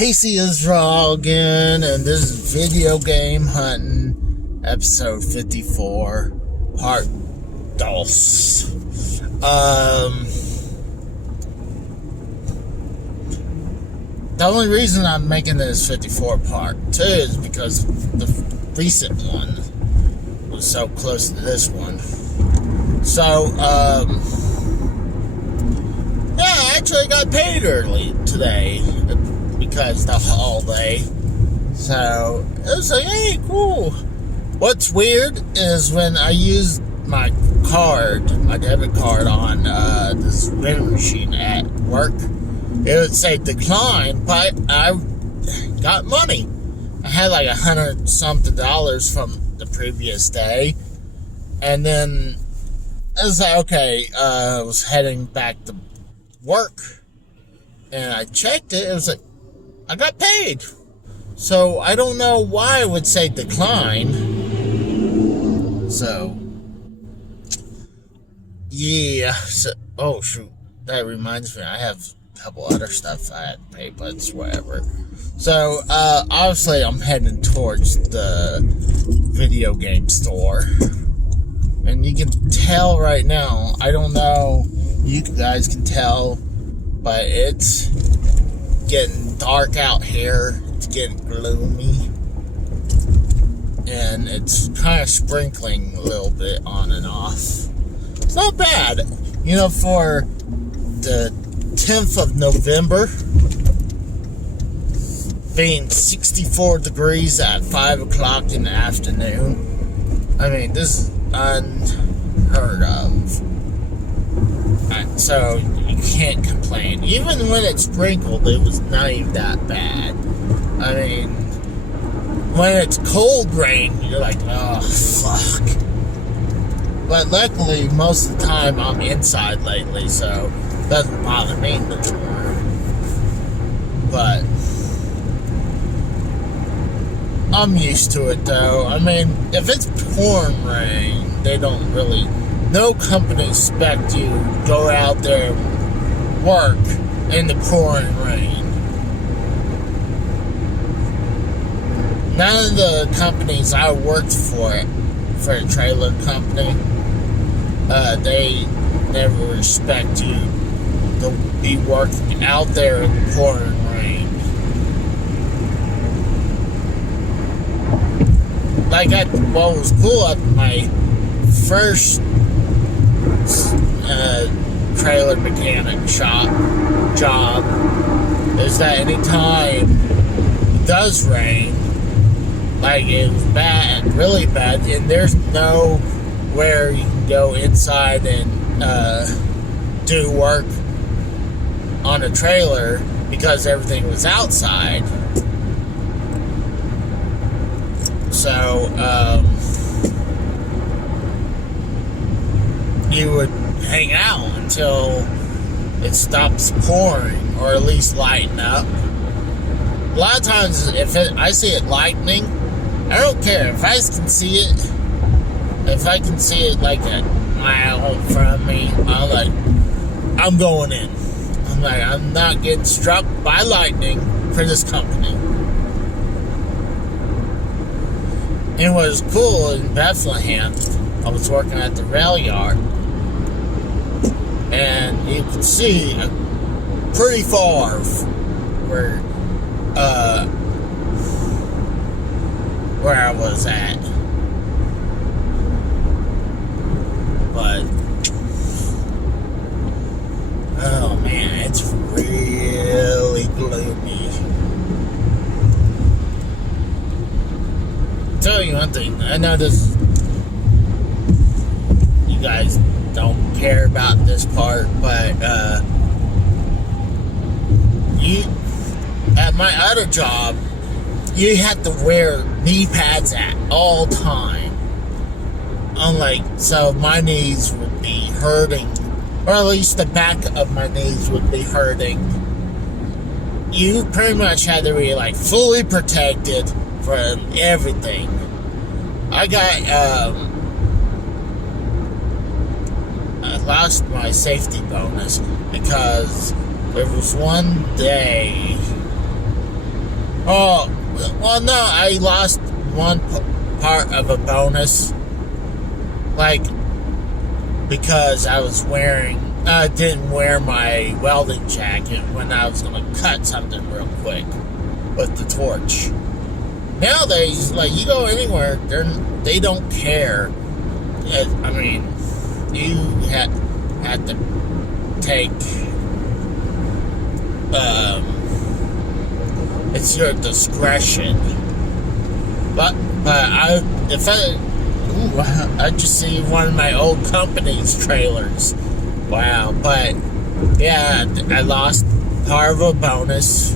Casey is Rogan, and this is Video Game Hunting, episode 54, part dos. The only reason I'm making this 54 part 2 is because the recent one was so close to this one. So, yeah, I actually got paid early today because the holiday. So, it was like, hey, cool. What's weird is when I used my debit card on this vending machine at work, it would say decline, but I got money. I had like $100-something from the previous day. And then I was like, okay, I was heading back to work. And I checked it. It was like, I got paid. So I don't know why it would say decline. So, yeah. So, oh, shoot. That reminds me, I have couple other stuff I had to pay, but it's whatever. So, obviously I'm heading towards the video game store. And you can tell right now, I don't know, you guys can tell, but it's getting dark out here. It's getting gloomy. And it's kind of sprinkling a little bit on and off. It's not bad. You know, for the 10th of November, being 64 degrees at 5 o'clock in the afternoon. I mean, this is unheard of. So you can't complain. Even when it sprinkled, it was not even that bad. I mean, when it's cold rain, you're like, oh, fuck. But luckily, most of the time, I'm inside lately, so doesn't bother me anymore. But I'm used to it though. I mean, if it's pouring rain, they don't really, no company expect you to go out there and work in the pouring rain. None of the companies I worked for a trailer company, they never respect you to be working out there in the pouring rain. Like, what was cool at my first trailer mechanic shop job is that anytime it does rain, like it was bad, really bad, and there's nowhere you can go inside and do work on a trailer because everything was outside. So, you would hang out until it stops pouring, or at least lighten up. A lot of times, if I see it lightening, I don't care. If I can see it like a mile in front of me, I'm going in. I'm like, I'm not getting struck by lightning for this company. It was cool in Bethlehem. I was working at the rail yard, and you could see pretty far where I was at. But oh man, it's really gloomy. Tell you one thing, I know this, you guys don't care about this part, but you, at my other job, you had to wear knee pads at all time. So my knees would be hurting, or at least the back of my knees would be hurting. You pretty much had to be like fully protected from everything. I lost my safety bonus because there was one day Oh, well, no, I lost one part of a bonus. Like, because I was didn't wear my welding jacket when I was going to cut something real quick with the torch. Nowadays, like, you go anywhere, they don't care. I mean, you had to take, it's your discretion. But I just see one of my old company's trailers. Wow, but yeah, I lost part of a bonus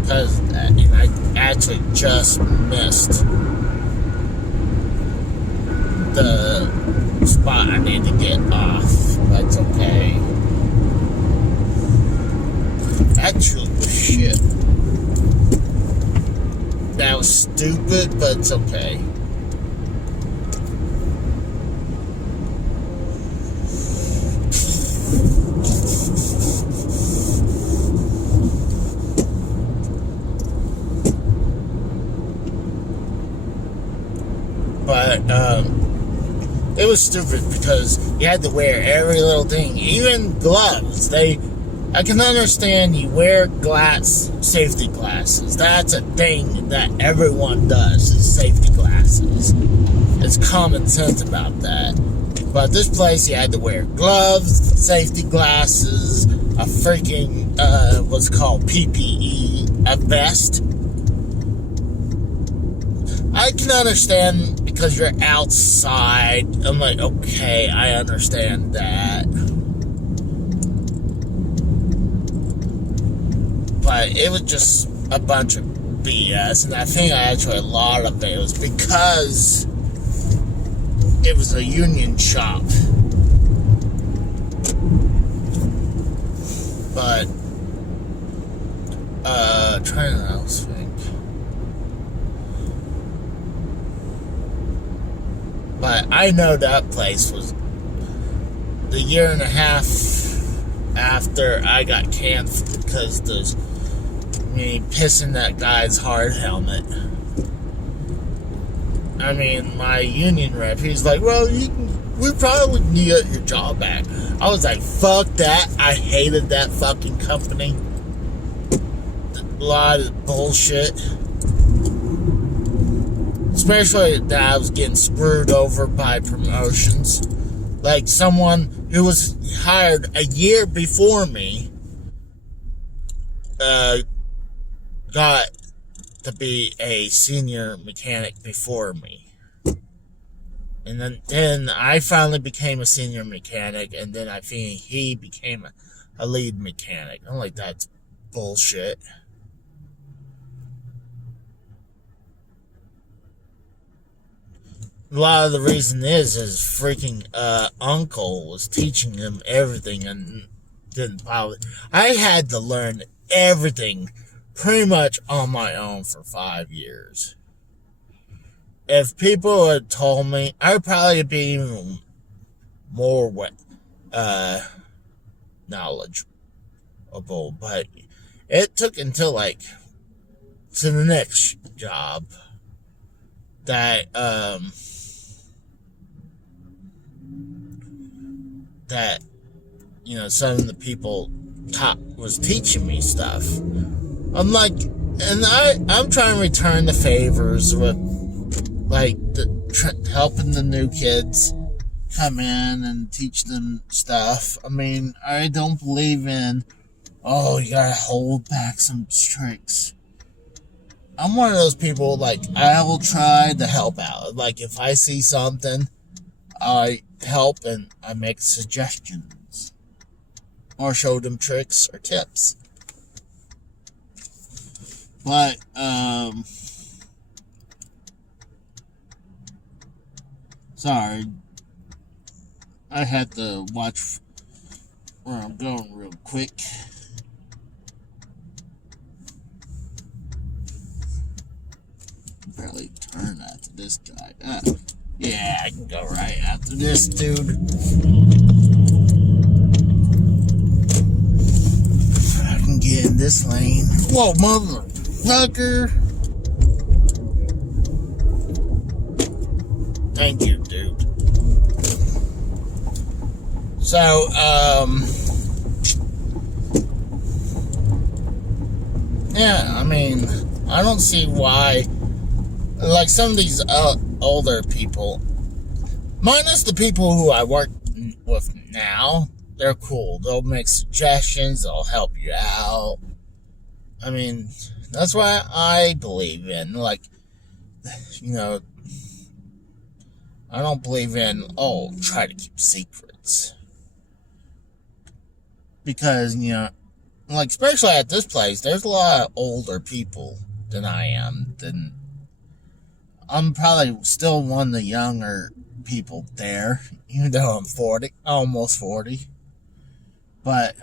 because I actually just missed the spot I need to get off. That's okay. Actually, shit. That was stupid, but it's okay. But it was stupid because you had to wear every little thing, even gloves. I can understand you wear safety glasses. That's a thing that everyone does, is safety glasses. It's common sense about that. But this place, you had to wear gloves, safety glasses, a freaking, what's called PPE, a vest. I can understand because you're outside. I'm like, okay, I understand that. But it was just a bunch of BS, and I think actually a lot of it was because it was a union shop. But, trying to else think. But I know that place was the year and a half after I got canceled because there's me pissing that guy's hard helmet. I mean, my union rep, he's like, well, we probably need to get your job back. I was like, fuck that. I hated that fucking company. A lot of bullshit. Especially that I was getting screwed over by promotions. Like someone who was hired a year before me got to be a senior mechanic before me. And then I finally became a senior mechanic, and then I think he became a lead mechanic. I'm like, that's bullshit. A lot of the reason is his freaking uncle was teaching him everything and didn't follow it. I had to learn everything pretty much on my own for 5 years. If people had told me, I'd probably be even more knowledgeable. But it took until to the next job that some of the people was teaching me stuff. I'm like, and I'm trying to return the favors with helping the new kids come in and teach them stuff. I mean, I don't believe in, you gotta hold back some tricks. I'm one of those people, I will try to help out. If I see something, I help and I make suggestions. Or show them tricks or tips. But, sorry. I had to watch where I'm going real quick. Barely turn after this guy. Yeah, I can go right after this dude. I can get in this lane. Whoa, mother. motherfucker. Thank you, dude. So, yeah, I mean, I don't see why, like, some of these older people, minus the people who I work with now, they're cool. They'll make suggestions, they'll help you out. I mean, that's why I believe in, like, you know, I don't believe in, try to keep secrets. Because, you know, like, especially at this place, there's a lot of older people than I am. I'm probably still one of the younger people there, even though I'm 40, almost 40. But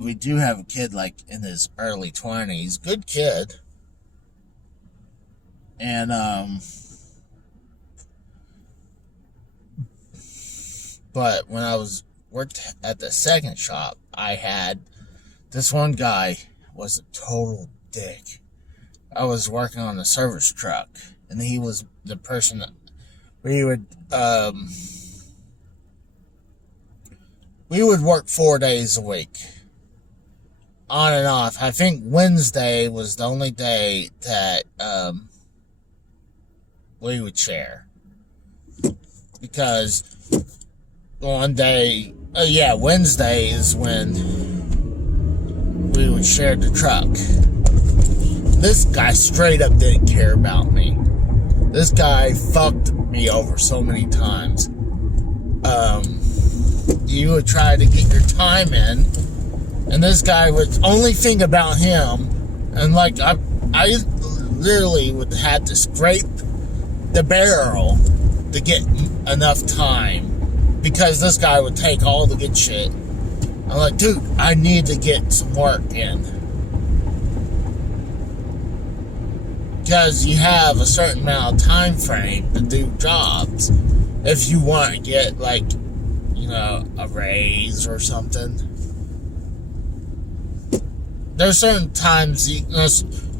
we do have a kid, like, in his early 20s. Good kid. And, but when I worked at the second shop, I had this one guy was a total dick. I was working on a service truck, and he was the person that we would work 4 days a week, on and off. I think Wednesday was the only day that we would share, because one day, Wednesday is when we would share the truck. This guy straight up didn't care about me. This guy fucked me over so many times. You would try to get your time in, and this guy would only think about him. And like I literally would have to scrape the barrel to get enough time, because this guy would take all the good shit. I'm like, dude, I need to get some work in. Because you have a certain amount of time frame to do jobs. If you want to get, like, you know, a raise or something. There's certain times you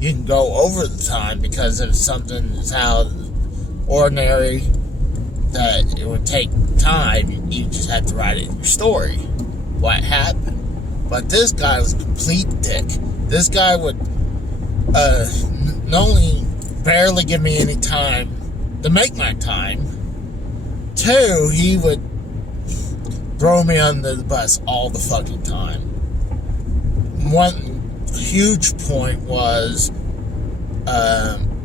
can go over the time, because if something is out of the ordinary that it would take time, you just have to write it in your story what happened. But this guy was a complete dick. This guy would not only barely give me any time to make my time, two, he would throw me under the bus all the fucking time. One huge point was,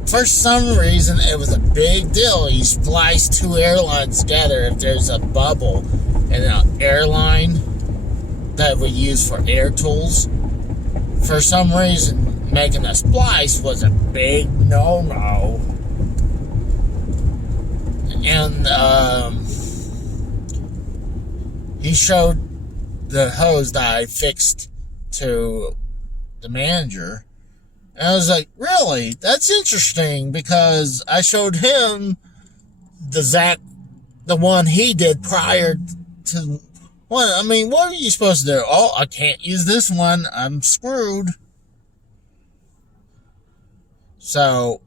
for some reason, it was a big deal. You splice two airlines together if there's a bubble in an airline that we use for air tools. For some reason, making a splice was a big no-no. And he showed the hose that I fixed to the manager. And I was like, really? That's interesting, because I showed him the one he did prior to one. I mean, what are you supposed to do? Oh, I can't use this one. I'm screwed. So,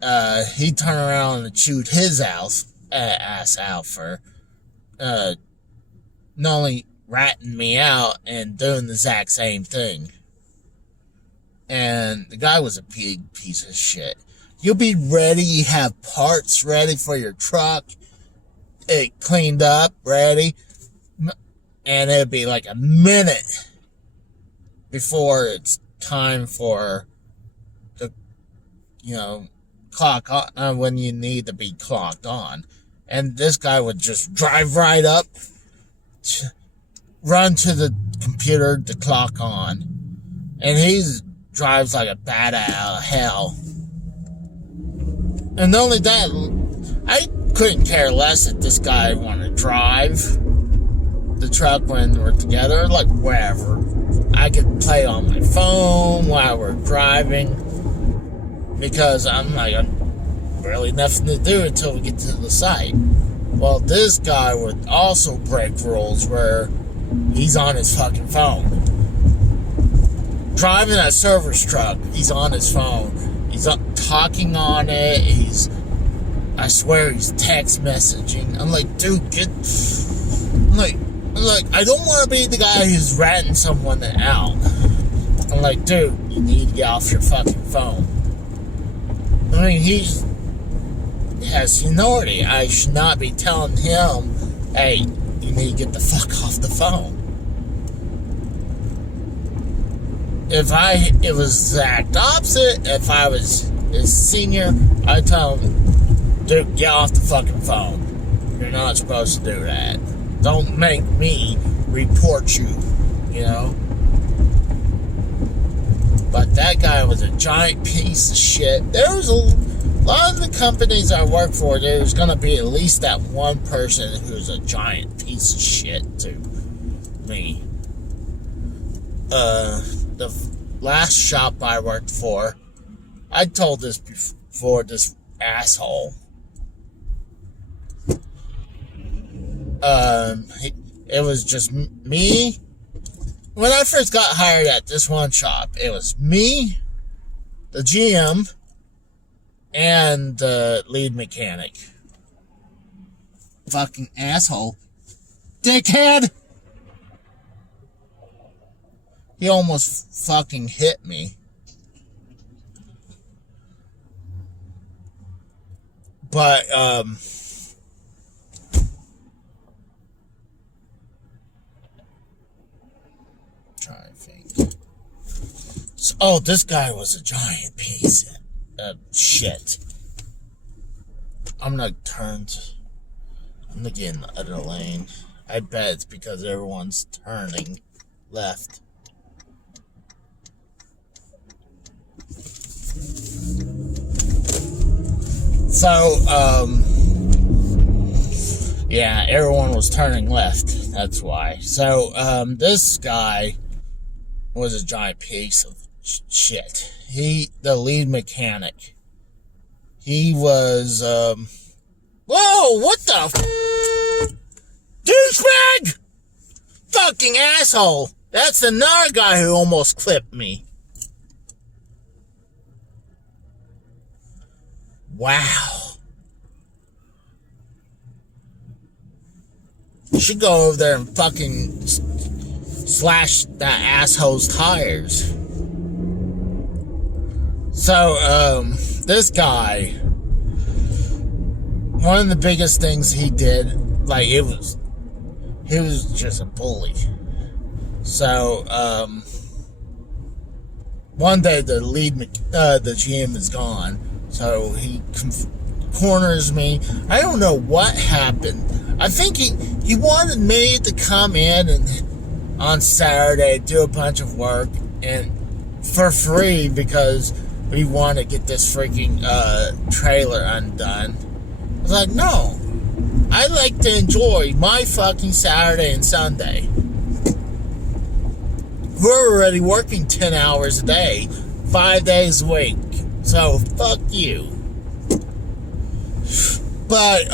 he turned around and chewed his ass out for, not only ratting me out and doing the exact same thing. And the guy was a big piece of shit. You'll be ready, you have parts ready for your truck, it cleaned up, ready, and it'll be like a minute before it's time for the, clock on, when you need to be clocked on. And this guy would just drive right up, run to the computer to clock on, and he's drives like a bat out of hell. And not only that, I couldn't care less if this guy wanted to drive the truck when we're together, like wherever. I could play on my phone while we're driving, because I'm like, I'm really nothing to do until we get to the site. Well, this guy would also break rules where he's on his fucking phone. driving that service truck. He's on his phone. He's up talking on it. I swear he's text messaging. I'm like, dude, I'm like, I don't want to be the guy who's ratting someone out. I'm like, dude, you need to get off your fucking phone. I mean, he has seniority. I should not be telling him, hey, you need to get the fuck off the phone. If it was the exact opposite, if I was his senior, I'd tell him, dude, get off the fucking phone. You're not supposed to do that. Don't make me report you, you know? But that guy was a giant piece of shit. There was a lot of the companies I work for, there's going to be at least that one person who's a giant piece of shit to me. The last shop I worked for, I told this before, this asshole. It was just me. When I first got hired at this one shop, it was me, the GM, and the lead mechanic. Fucking asshole. Dickhead! He almost fucking hit me. But, trying to think. So, oh, this guy was a giant piece of shit. I'm gonna get in the other lane. I bet it's because everyone's turning left. So, yeah, everyone was turning left. That's why. So, this guy was a giant piece of shit. The lead mechanic. He was, whoa, what the douchebag! Fucking asshole! That's another guy who almost clipped me. Wow. You should go over there and fucking slash that asshole's tires. So, this guy, one of the biggest things he did, like, he was just a bully. So, one day the GM is gone, so he corners me. I don't know what happened. I think he wanted me to come in and on Saturday do a bunch of work and for free because we want to get this freaking trailer undone. I was like, no, I like to enjoy my fucking Saturday and Sunday. We're already working 10 hours a day, 5 days a week, so fuck you. But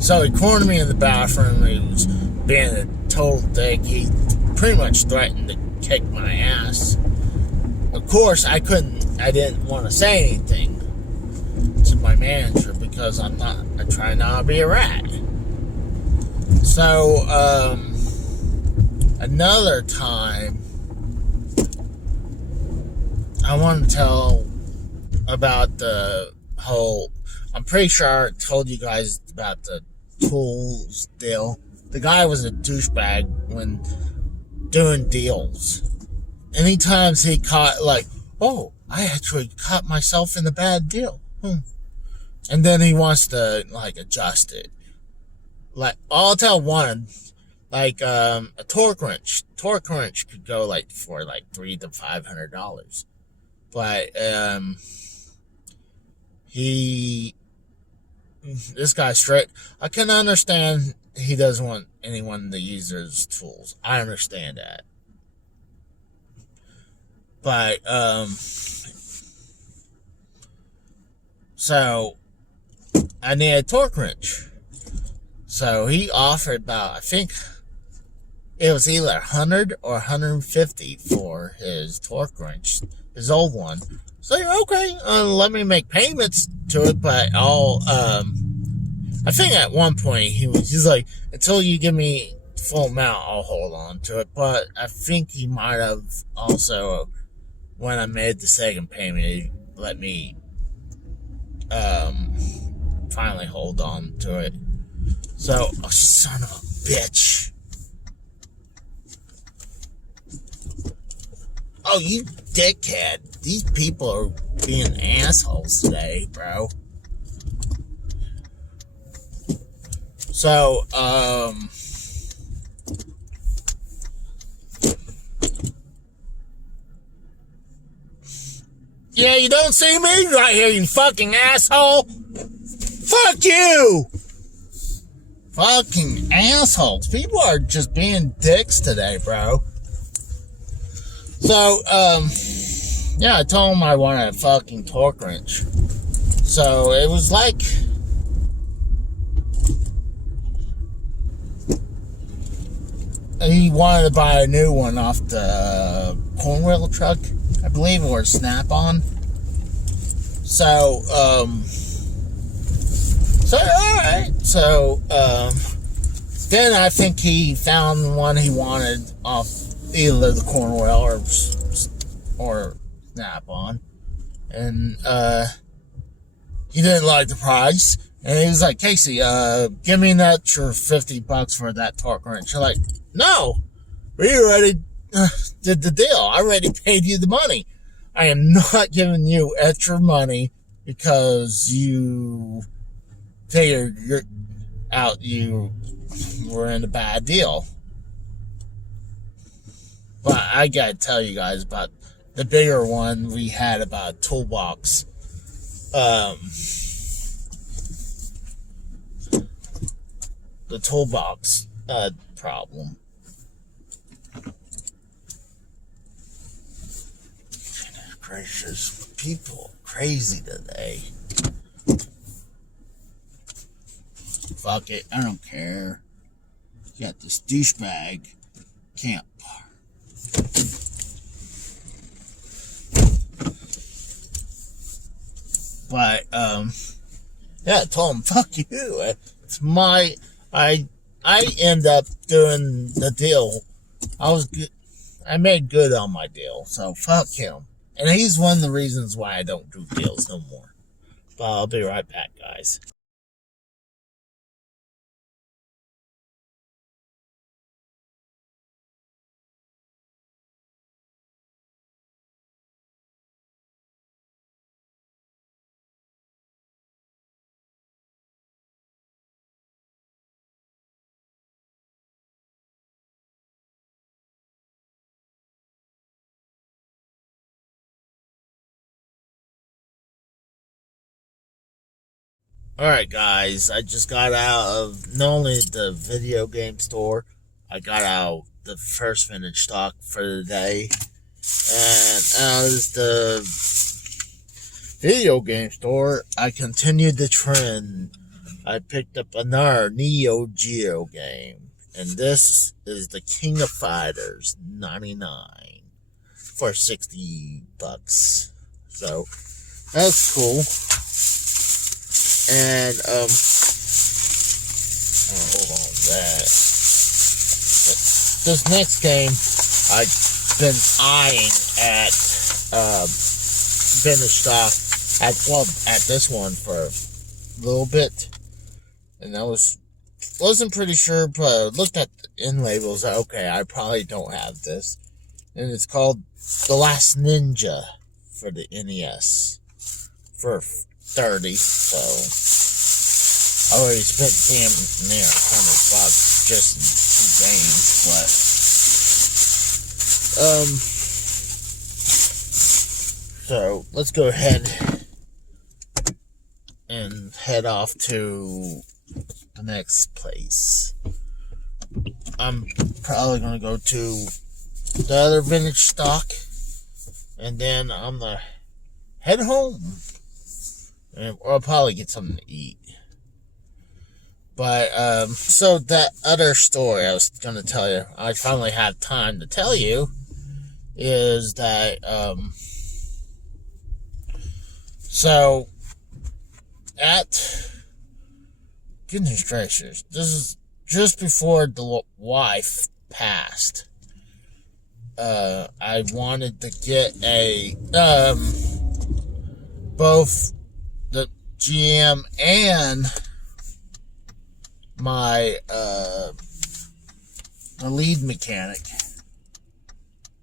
so he cornered me in the bathroom. He was being a total dick. He pretty much threatened to kick my ass. Of course, I didn't want to say anything to my manager because I try not to be a rat. So, another time, I want to tell about the whole, I'm pretty sure I told you guys about the tools deal. The guy was a douchebag when doing deals. Anytime he caught, like, oh, I actually caught myself in a bad deal. And then he wants to, like, adjust it. Like, I'll tell one, like, a torque wrench. Torque wrench could go, like, for, like, $300 to $500. But, this guy's straight. I can understand he doesn't want anyone to use his tools. I understand that. But, so, I need a torque wrench. So, he offered about, I think, it was either 100 or 150 for his torque wrench, his old one. So okay, let me make payments to it, but I think at one point he's like, until you give me full amount, I'll hold on to it. But I think he might have also, when I made the second payment, he let me finally hold on to it. So, oh, son of a bitch. Oh, you dickhead. These people are being assholes today, bro. So, yeah, you don't see me right here, you fucking asshole. Fuck you. Fucking assholes. People are just being dicks today, bro. So, yeah, I told him I wanted a fucking torque wrench. So, it was like, he wanted to buy a new one off the Cornwell truck, I believe, or Snap-on. So, alright. So, then I think he found one he wanted off either the Cornwell or Snap-on. And, he didn't like the price. And he was like, Casey, give me an extra $50 for that torque wrench. You're like, no, we already did the deal. I already paid you the money. I am not giving you extra money because you figured you were in a bad deal. But I gotta tell you guys about the bigger one we had about a toolbox. The toolbox problem. Goodness gracious, people are crazy today. Fuck it, I don't care. You got this douchebag camp. But yeah, I told him, fuck you. It's my I end up doing the deal. I made good on my deal, so fuck him. And he's one of the reasons why I don't do deals no more. But I'll be right back, guys. Alright, guys, I just got out of not only the video game store, I got out the first vintage stock for the day. And as the video game store, I continued the trend. I picked up another Neo Geo game. And this is the King of Fighters 99 for $60. So, that's cool. And, hold on that. This next game, I've been eyeing at, vintage stock at this one for a little bit. And I wasn't pretty sure, but I looked at the end labels. Okay, I probably don't have this. And it's called The Last Ninja for the NES for 30. So I already spent damn near $100 just in 2 games. But so let's go ahead and head off to the next place. I'm probably gonna go to the other vintage stock, and then I'm gonna head home, and I'll probably get something to eat. But, so that other story I was going to tell you, I finally have time to tell you, is that, so, goodness gracious, this is just before the wife passed. I wanted to get both the GM and my the lead mechanic.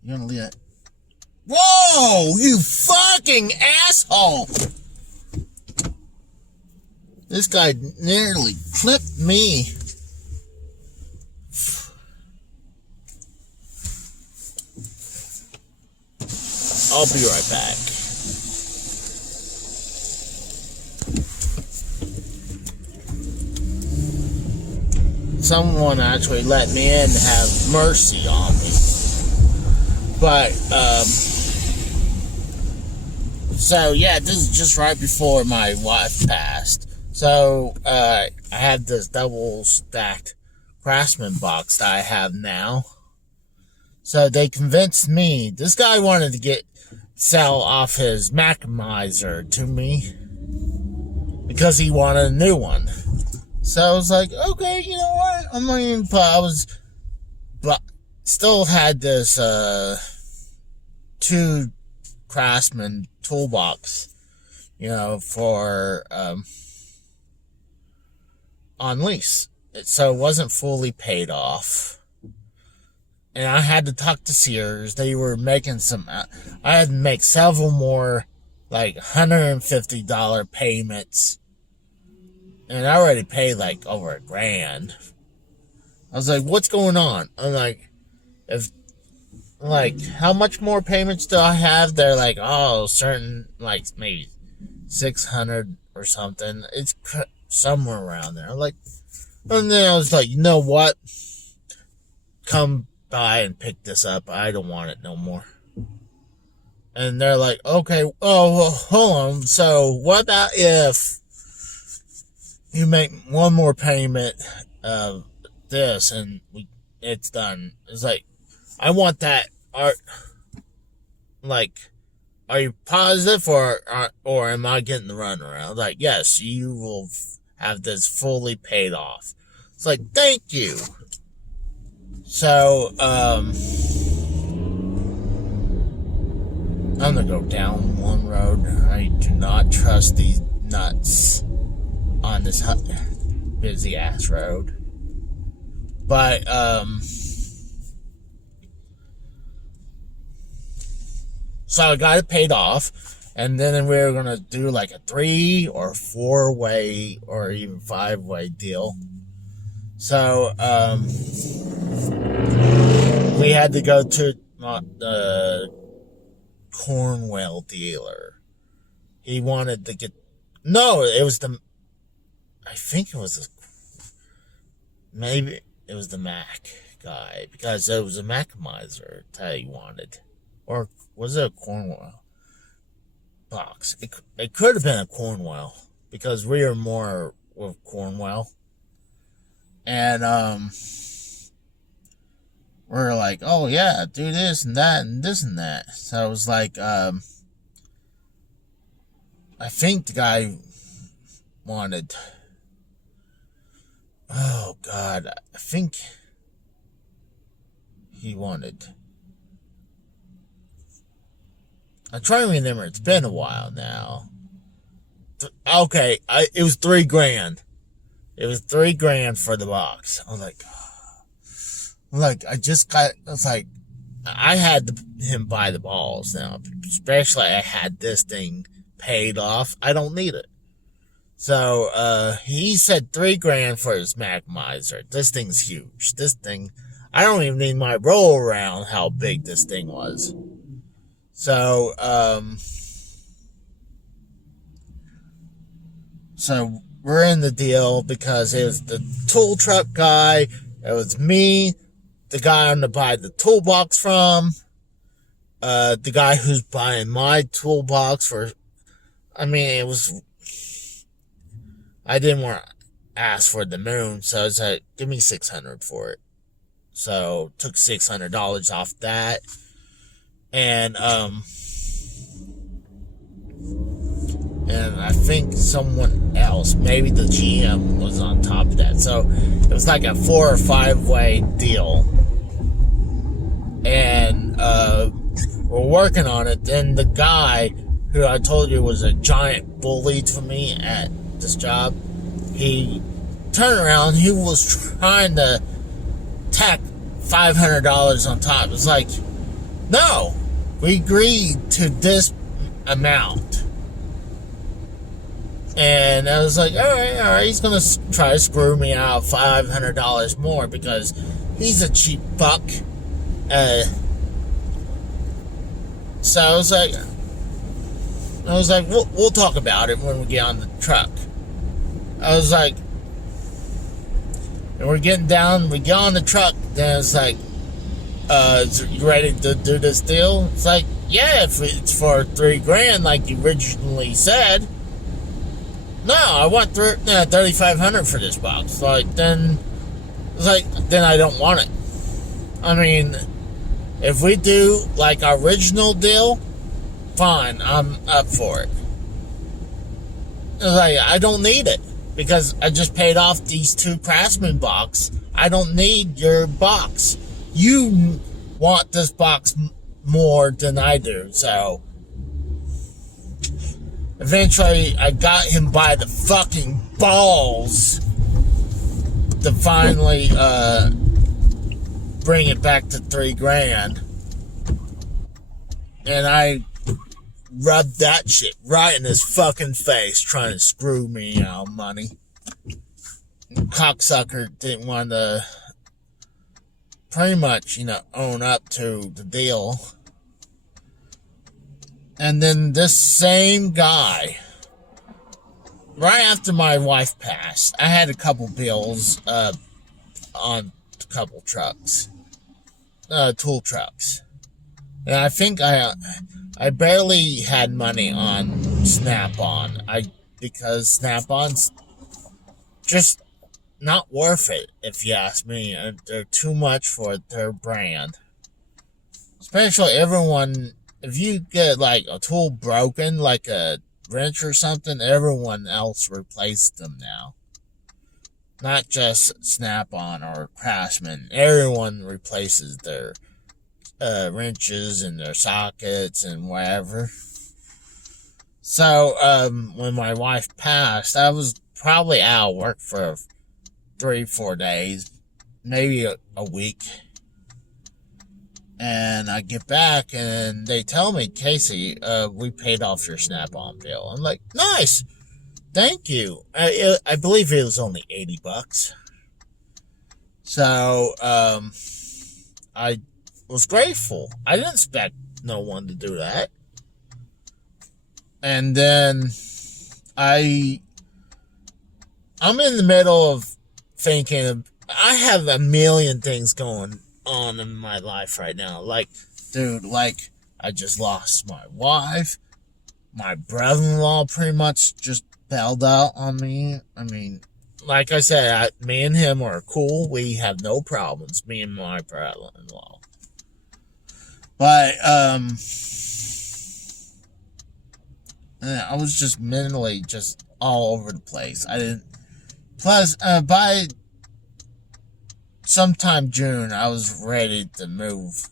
You gonna leave it? Whoa! You fucking asshole! This guy nearly clipped me. I'll be right back. Someone actually let me in and have mercy on me. But, so yeah, this is just right before my wife passed. So, I had this double stacked Craftsman box that I have now. So they convinced me, this guy wanted to sell off his Maximizer to me because he wanted a new one. So I was like, okay, you know what? I'm not even, but still had this, 2 Craftsman toolbox, for, on lease. So it wasn't fully paid off. And I had to talk to Sears. They were making I had to make several more, like, $150 payments. And I already paid, like, over $1,000. I was like, what's going on? I'm like, how much more payments do I have? They're like, certain, like, maybe 600 or something. It's somewhere around there. I'm like, and then I was like, you know what? Come by and pick this up. I don't want it no more. And they're like, okay, hold on. So what about if you make one more payment of this and it's done? It's like, I want that art. Like, are you positive or am I getting the runaround? Like, yes, you will have this fully paid off. It's like, thank you. So, I'm gonna go down one road. I do not trust these nuts on this busy ass road. But, so I got it paid off, and then we were gonna do like a 3 or 4-way or even 5-way deal. So, we had to go to the Cornwell dealer. He wanted to get, maybe it was the Mac guy, because it was a Maximizer that he wanted. Or was it a Cornwell box? It could have been a Cornwell, because we are more with Cornwell. And, we're like, oh yeah, do this and that and this and that. So I was like, I think the guy wanted, oh God, I think he wanted, I'm trying to remember, it's been a while now. Okay, it was $3,000. It was $3,000 for the box. I was like, I had him buy the balls now. Especially I had this thing paid off. I don't need it. So, he said $3,000 for his Maximizer. This thing's huge. This thing, I don't even need my roll around how big this thing was. So, so we're in the deal because it was the tool truck guy. It was me, the guy I'm to buy the toolbox from, the guy who's buying my toolbox I didn't want to asked for the moon, so I was like, give me $600 for it. So took $600 off that, and I think someone else, maybe the GM, was on top of that. So it was like a 4 or 5 way deal, and we're working on it. Then the guy who I told you was a giant bully to me at this job, he turned around. He was trying to tack $500 on top. It's like, no, we agreed to this amount. And I was like, all right, he's gonna try to screw me out $500 more because he's a cheap fuck. So I was like, we'll talk about it when we get on the truck. I was like, and we're getting down, we get on the truck, then it's like, you ready to do this deal? It's like, yeah, if it's for $3,000 like you originally said. No, I want $3,500 for this box. Then I don't want it. I mean, if we do like our original deal, fine, I'm up for it. Like, I don't need it because I just paid off these 2 Craftsman box. I don't need your box. You want this box more than I do, so eventually I got him by the fucking balls to finally bring it back to $3,000, and I rubbed that shit right in his fucking face, trying to screw me out of money. Cocksucker didn't want to pretty much, own up to the deal. And then this same guy, right after my wife passed, I had a couple bills on a couple trucks, tool trucks. And I think I barely had money on Snap-on. Because Snap-on's just not worth it, if you ask me. They're too much for their brand. Especially everyone, if you get like a tool broken, like a wrench or something, everyone else replaced them now. Not just Snap-on or Craftsman. Everyone replaces their wrenches and their sockets and whatever. So, when my wife passed, I was probably out of work for 3-4 days, maybe a week. And I get back and they tell me, Casey, we paid off your Snap-on bill. I'm like, nice, thank you. I believe it was only $80. So, I was grateful. I didn't expect no one to do that. And then I'm in the middle of thinking, I have a million things going on in my life right now. Like, dude, I just lost my wife. My brother-in-law pretty much just bailed out on me. I mean, like I said, me and him are cool. We have no problems, me and my brother-in-law. But, I was just mentally just all over the place. Plus, by sometime June, I was ready to move.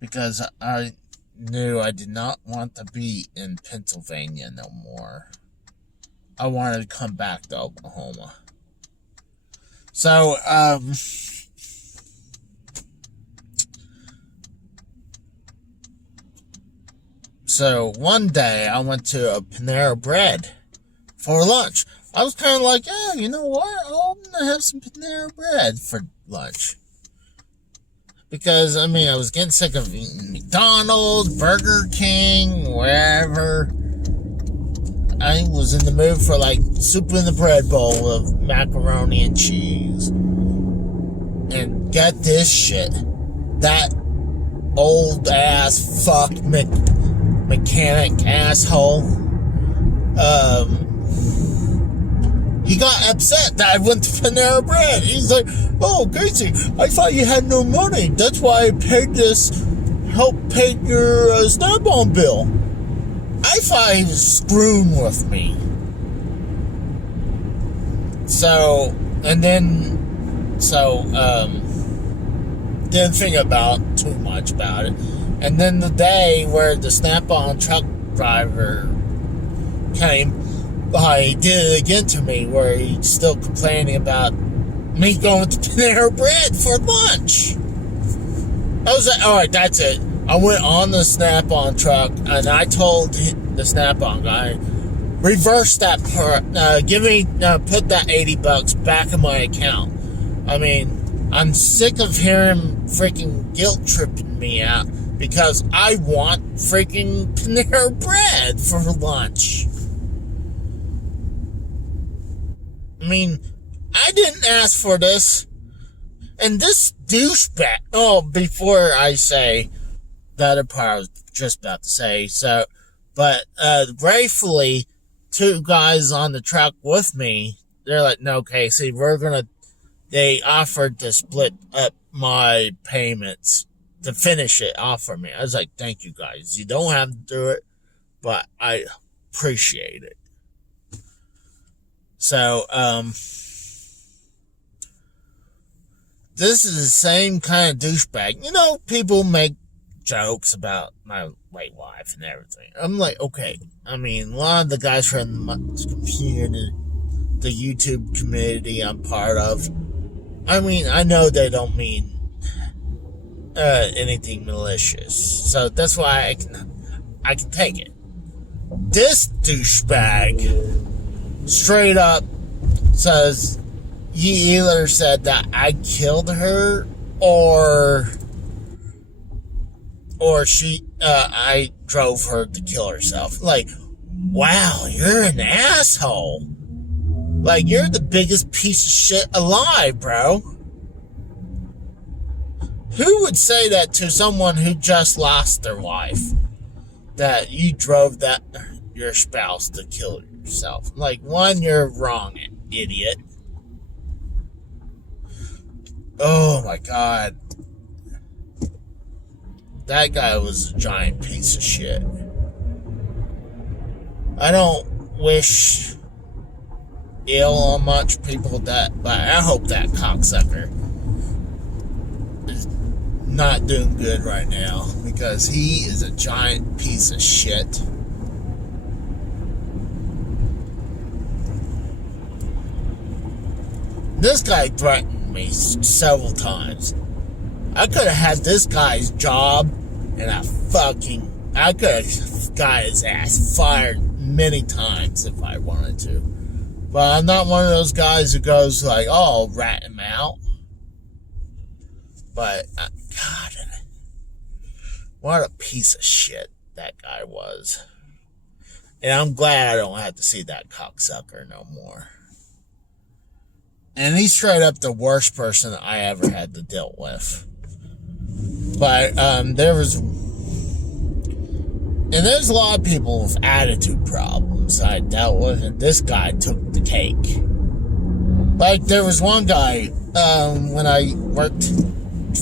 Because I knew I did not want to be in Pennsylvania no more. I wanted to come back to Oklahoma. So, one day I went to a Panera Bread for lunch. I was kind of like, yeah, you know what? I'm going to have some Panera Bread for lunch. Because, I was getting sick of eating McDonald's, Burger King, wherever. I was in the mood for, soup in the bread bowl of macaroni and cheese. And get this shit. That old-ass fuck mechanic asshole he got upset that I went to Panera Bread. He's like, oh, Casey, I thought you had no money. That's why I helped pay your Snap-on bill. I thought he was screwing with me. Didn't think about too much about it. And then the day where the Snap-on truck driver came, he did it again to me, where he's still complaining about me going to Panera Bread for lunch. I was like, alright, that's it. I went on the Snap-on truck, and I told the Snap-on guy, reverse that part, put that $80 back in my account. I mean, I'm sick of hearing freaking guilt tripping me out because I want freaking Panera Bread for lunch. I mean, I didn't ask for this. And this douchebag, before I say the other part I was just about to say, gratefully, two guys on the truck with me, they're like, no, Casey, they offered to split up my payments to finish it off for me. I was like, thank you guys. You don't have to do it, but I appreciate it. So, this is the same kind of douchebag. You know, people make jokes about my late wife and everything. I'm like, okay. I mean, a lot of the guys from the community, the YouTube community I'm part of, I mean, I know they don't mean anything malicious. So that's why I can take it. This douchebag straight up says he either said that I killed her or I drove her to kill herself. Like, wow, you're an asshole. Like, you're the biggest piece of shit alive, bro. Who would say that to someone who just lost their wife? That you drove your spouse to kill yourself. Like, one, you're wrong, idiot. Oh my God. That guy was a giant piece of shit. I don't wish ill on much people but I hope that cocksucker is not doing good right now because he is a giant piece of shit. This guy threatened me several times. I could have had this guy's job and I could have got his ass fired many times if I wanted to. But I'm not one of those guys who goes like, oh, I'll rat him out. But, God, what a piece of shit that guy was. And I'm glad I don't have to see that cocksucker no more. And he's straight up the worst person that I ever had to deal with. But there's a lot of people with attitude problems I dealt with, and this guy took the cake. Like, there was one guy, when I worked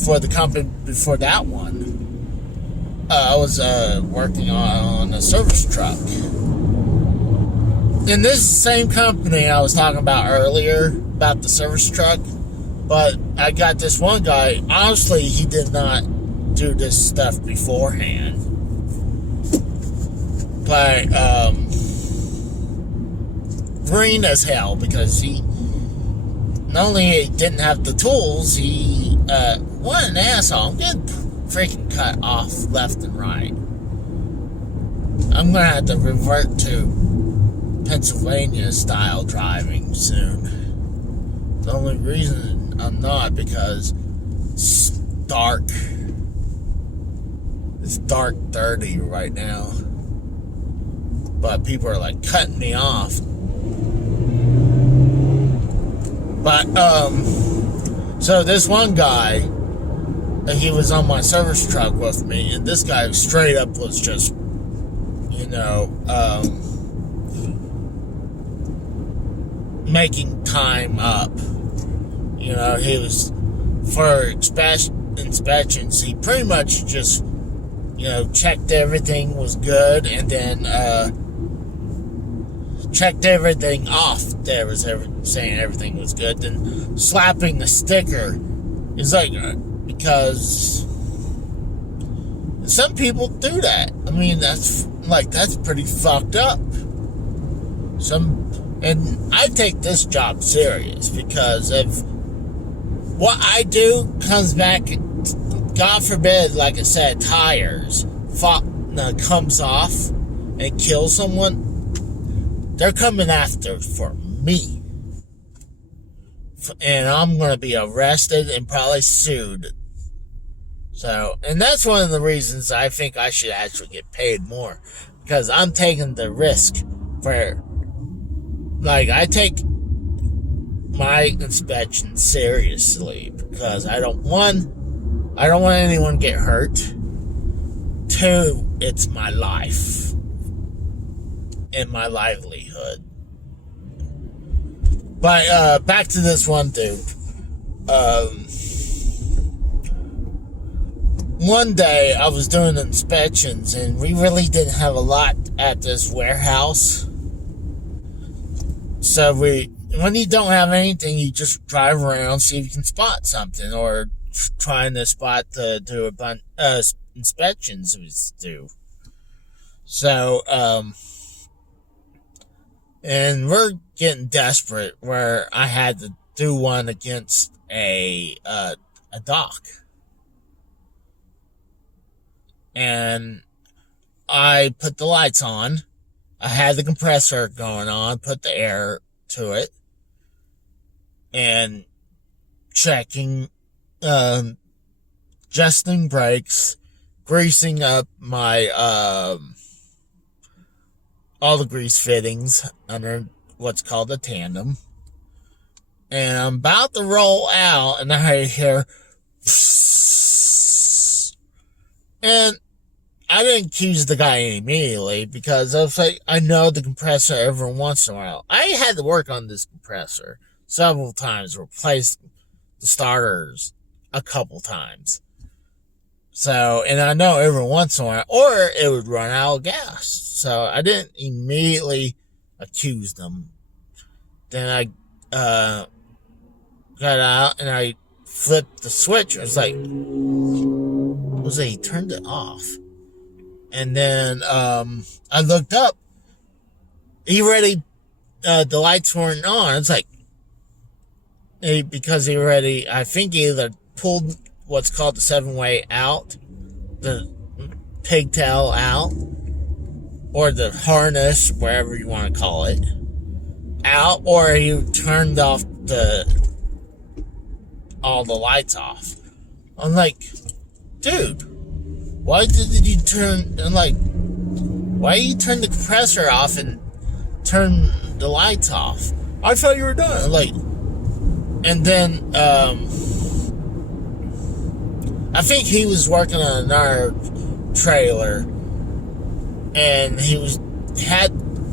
for the company before that one, I was working on a service truck. And this is the same company I was talking about earlier, about the service truck. But I got this one guy, honestly, he did not do this stuff beforehand. But, green as hell, because he not only didn't have the tools, he, what an asshole. I'm getting freaking cut off left and right. I'm gonna have to revert to Pennsylvania style driving soon. The only reason I'm not, because it's dark. It's dark 30 right now. But people are like cutting me off. But, so this one guy, he was on my service truck with me, and this guy straight up was just, making time up. You know, he was, for inspections, he pretty much just, you know, checked everything was good, and then checked everything off. There was saying everything was good. Then slapping the sticker is like, because some people do that. I mean, that's pretty fucked up. And I take this job serious, because if what I do comes back, God forbid, like I said, tires comes off and kills someone, they're coming after for me. And I'm going to be arrested and probably sued. So, and that's one of the reasons I think I should actually get paid more. Because I'm taking the risk for, like, I take my inspection seriously. Because I don't want anyone to get hurt. 2, it's my life and my livelihood. But back to this one dude. One day I was doing inspections, and we really didn't have a lot at this warehouse. So when you don't have anything, you just drive around, see if you can spot something, or trying to spot to do a bunch inspections we do. So and we're getting desperate, where I had to do one against a dock. And I put the lights on. I had the compressor going on, put the air to it, and checking, adjusting brakes, greasing up my, all the grease fittings under what's called a tandem. And I'm about to roll out, and I hear, and I didn't accuse the guy immediately, because I was like, I know the compressor every once in a while. I had to work on this compressor several times, replace the starters a couple times. So, and I know every once in a while, or it would run out of gas. So I didn't immediately accuse them. Then I got out and I flipped the switch. I was like, he turned it off. And then I looked up. The lights weren't on. It's like, because I think he either pulled what's called the 7-way out, the pigtail out, or the harness, whatever you want to call it, out, or he turned off all the lights off. I'm like, dude, why did you turn the compressor off and turn the lights off? I thought you were done. And then, I think he was working on another trailer, and had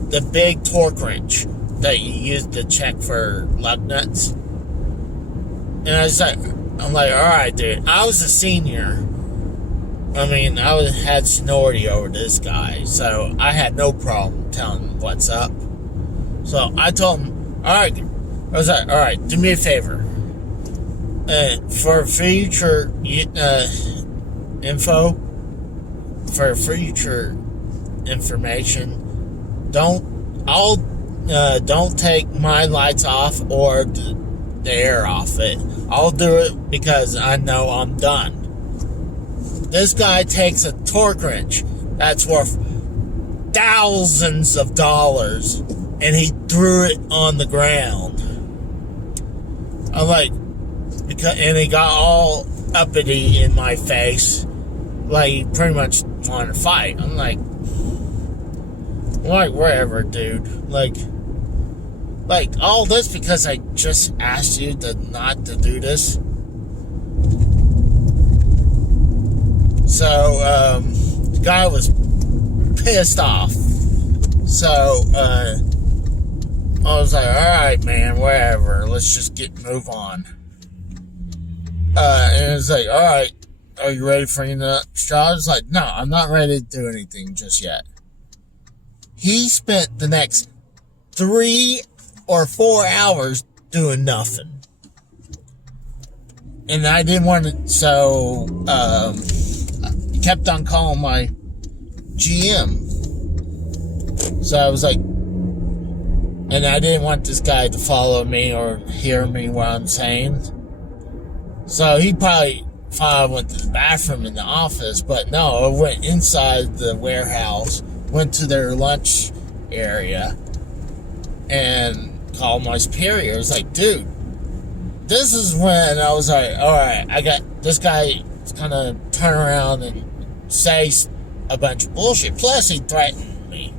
the big torque wrench that you use to check for lug nuts. And I'm like, all right, dude. I was a senior. I mean, had seniority over this guy, so I had no problem telling him what's up. So I told him, all right. I was like, all right, do me a favor. For future info, for future information, don't take my lights off or the air off it. I'll do it because I know I'm done. This guy takes a torque wrench that's worth thousands of dollars, and he threw it on the ground. I'm like, and he got all uppity in my face, like he pretty much wanted to fight. I'm like, whatever, dude. Like all this because I just asked you not to do this. So, the guy was pissed off. So, I was like, alright, man, whatever. Let's just move on. And it was like, alright, are you ready for your next job? I was like, no, I'm not ready to do anything just yet. He spent the next 3 or 4 hours doing nothing. And I didn't want to, so, he kept on calling my GM. So I was like, and I didn't want this guy to follow me or hear me what I'm saying. So he probably thought I went to the bathroom in the office, but no, I went inside the warehouse, went to their lunch area, and called my superior. I was like, dude, this is when I was like, alright, I got this guy gonna turn around and say a bunch of bullshit. Plus, he threatened me.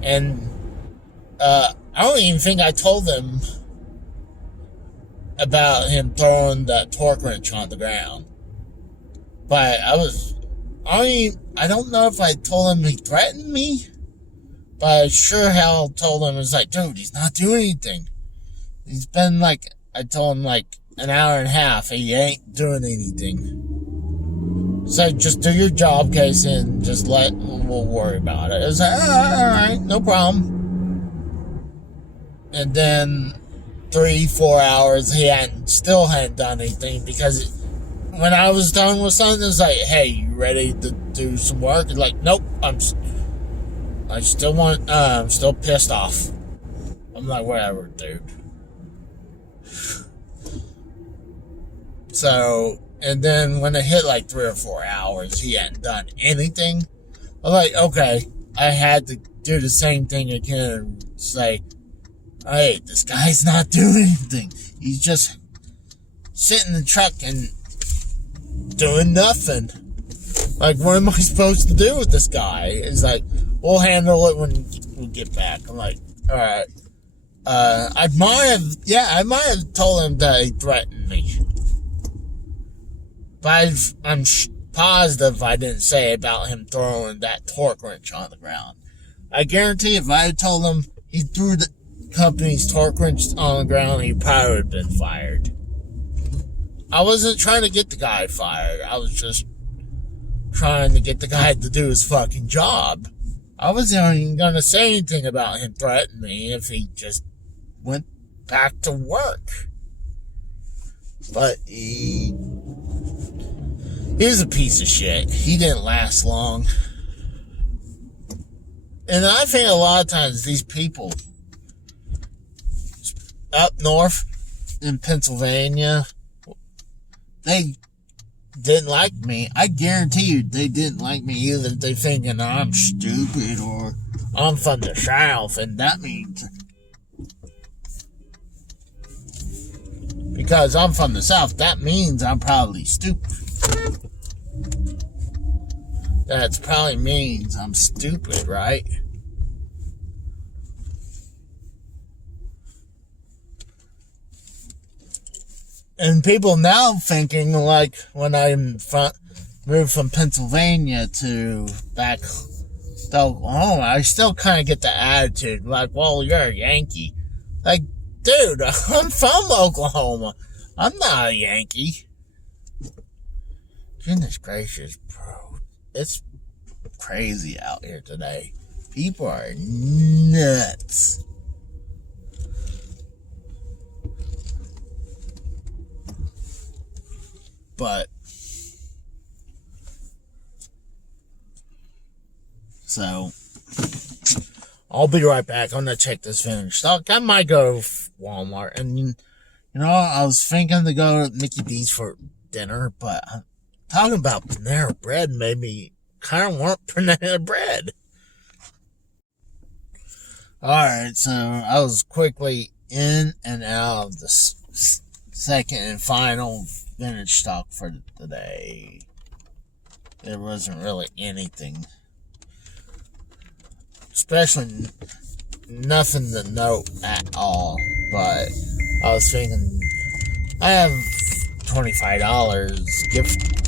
And I don't even think I told them about him throwing that torque wrench on the ground. But I don't know if I told him he threatened me, but I sure hell told him, I was like, dude, he's not doing anything. He's been like, I told him like an hour and a half, he ain't doing anything. So just do your job, Casey, and just we'll worry about it. It was like, alright, no problem. And then 3-4 hours, he still hadn't done anything, because when I was done with something, it was like, hey, you ready to do some work? It's like, nope, I'm still pissed off. I'm like, whatever, dude. So, and then when it hit like 3 or 4 hours, he hadn't done anything. I was like, okay, I had to do the same thing again and say, hey, this guy's not doing anything. He's just sitting in the truck and doing nothing. Like, what am I supposed to do with this guy? It's like, we'll handle it when we get back. I'm like, alright. I might have told him that he threatened me. But I'm positive I didn't say about him throwing that torque wrench on the ground. I guarantee if I had told him he threw the company's torque wrench on the ground, he probably would have been fired. I wasn't trying to get the guy fired. I was just trying to get the guy to do his fucking job. I wasn't even going to say anything about him threatening me if he just went back to work. But he was a piece of shit. He didn't last long. And I think a lot of times these people up north in Pennsylvania, they didn't like me. I guarantee you they didn't like me either. They thinking I'm stupid or I'm from the South, and that means because I'm from the South, that means I'm probably stupid. That probably means I'm stupid, right? And people now thinking, like, when I moved from Pennsylvania to back to Oklahoma, I still kind of get the attitude, like, well, you're a Yankee. Like, dude, I'm from Oklahoma. I'm not a Yankee. Goodness gracious, bro. It's crazy out here today. People are nuts. But, so, I'll be right back. I'm going to check this vintage stock. I might go to Walmart. And, you know, I was thinking to go to Mickey D's for dinner, but talking about Panera Bread made me kind of want Panera Bread. Alright, so I was quickly in and out of the second and final vintage stock for today. There wasn't really anything, especially nothing to note at all. But I was thinking, I have $25 gift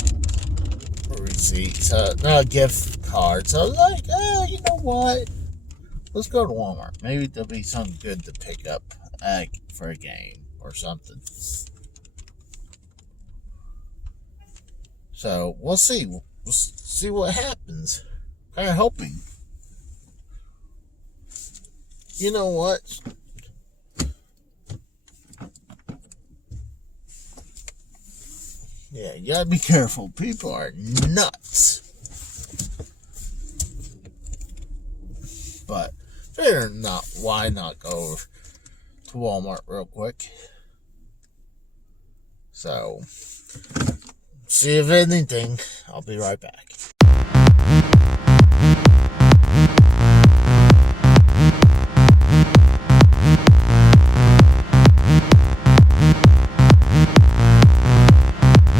receipt, so no gift card. So I was like, you know what? let's go to Walmart. Maybe there'll be something good to pick up for a game or something. So we'll see. We'll see what happens. Kind of hoping. You know what? Yeah, you gotta be careful. People are nuts. But fair not. Why not go to Walmart real quick? So, see if anything. I'll be right back.